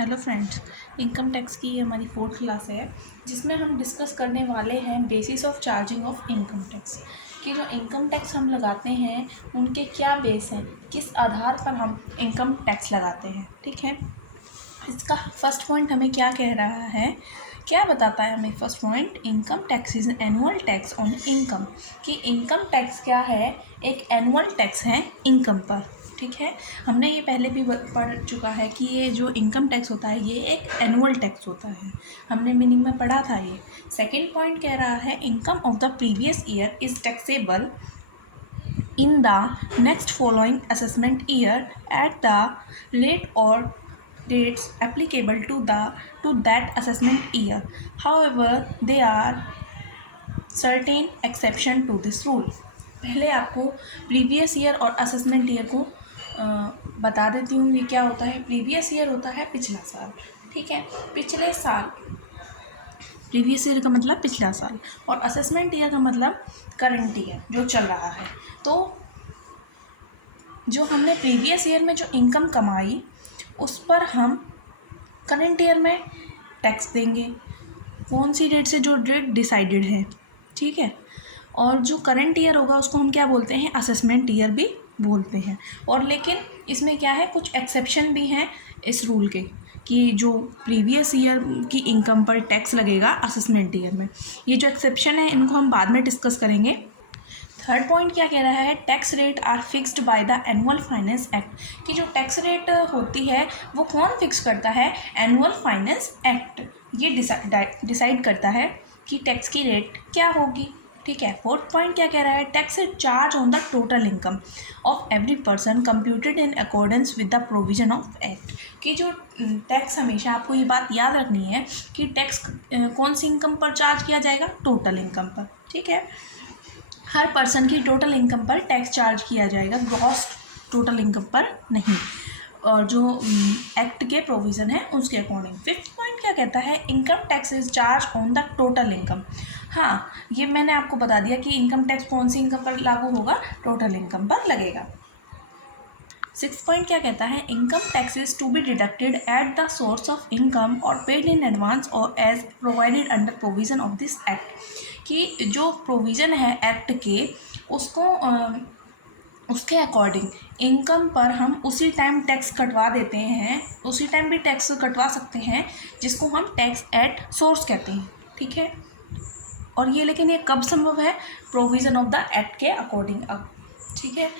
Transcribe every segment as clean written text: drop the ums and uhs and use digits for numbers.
Hello friends, income tax की ये हमारी 4th क्लास है जिसमें हम डिस्कस करने वाले हैं basis of charging of income tax कि जो इनकम टैक्स हम लगाते हैं उनके क्या बेस हैं, किस आधार पर हम इनकम टैक्स लगाते हैं। ठीक है, इसका फर्स्ट पॉइंट हमें क्या कह रहा है, क्या बताता है हमें first point, income tax is annual tax on income, कि इनकम टैक्स क्या है, एक एनुअल टैक्स है इनकम पर। ठीक है, हमने ये पहले भी पढ़ चुका है कि ये जो इनकम टैक्स होता है ये एक एनुअल टैक्स होता है, हमने मीनिंग में पढ़ा था ये। सेकेंड पॉइंट कह रहा है income of the previous year is taxable in the next following assessment year at the rate or rates applicable to that assessment year. However, there are certain exception to this rule. पहले आपको previous year और assessment year को बता देती हूँ। ये क्या होता है, प्रीवियस ईयर होता है पिछला साल। ठीक है, पिछले साल, प्रीवियस ईयर का मतलब पिछला साल, और असेसमेंट ईयर का मतलब करंट ईयर जो चल रहा है। तो जो हमने प्रीवियस ईयर में जो इनकम कमाई उस पर हम करंट ईयर में टैक्स देंगे, कौन सी डेट से, जो डेट डिसाइडेड है। ठीक है, और जो करंट ईयर होगा उसको हम क्या बोलते हैं, असेसमेंट ईयर भी बोलते हैं। और लेकिन इसमें क्या है, कुछ एक्सेप्शन भी हैं इस रूल के, कि जो प्रीवियस ईयर की इनकम पर टैक्स लगेगा असेसमेंट ईयर में। ये जो एक्सेप्शन है इनको हम बाद में डिस्कस करेंगे। थर्ड पॉइंट क्या कह रहा है, tax rate are fixed by the annual finance act, कि जो टैक्स रेट होती है वो कौन फिक्स करता है, एनुअल फाइनेंस एक्ट। ये डिसाइड करता है कि टैक्स की रेट क्या होगी। ठीक है, फोर्थ पॉइंट क्या कह रहा है, tax charge on the total income of every person computed in accordance with the provision of act, कि जो टैक्स, हमेशा आपको ये बात याद रखनी है कि टैक्स कौन सी इनकम पर चार्ज किया जाएगा, टोटल इनकम पर। ठीक है, हर पर्सन की टोटल इनकम पर टैक्स चार्ज किया जाएगा, ग्रॉस टोटल इनकम पर नहीं, और जो एक्ट के प्रोविज़न है उसके अकॉर्डिंग। फिफ्थ पॉइंट क्या कहता है, income tax is charge on the total income. हाँ, ये मैंने आपको बता दिया कि इनकम टैक्स कौन सी इनकम पर लागू होगा, टोटल इनकम पर लगेगा। सिक्स पॉइंट क्या कहता है, income taxes to be deducted at the source of income और पेड इन एडवांस और as provided under provision of this act, कि जो प्रोविज़न है एक्ट के उसको उसके अकॉर्डिंग इनकम पर हम उसी टाइम टैक्स कटवा देते हैं, उसी टाइम भी टैक्स कटवा सकते हैं, जिसको हम टैक्स एट सोर्स कहते हैं। ठीक है, और ये लेकिन ये कब संभव है, प्रोविज़न ऑफ द एक्ट के अकॉर्डिंग। अब ठीक है,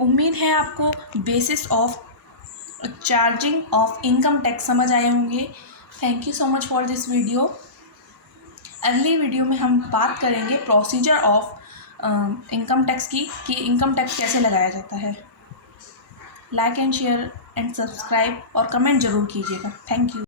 उम्मीद है आपको basis of charging of income tax समझ आए होंगे। Thank you so much for this video. अगली वीडियो में हम बात करेंगे प्रोसीजर ऑफ इनकम टैक्स की, कि इनकम टैक्स कैसे लगाया जाता है। Like and share and subscribe और कमेंट ज़रूर कीजिएगा। Thank you.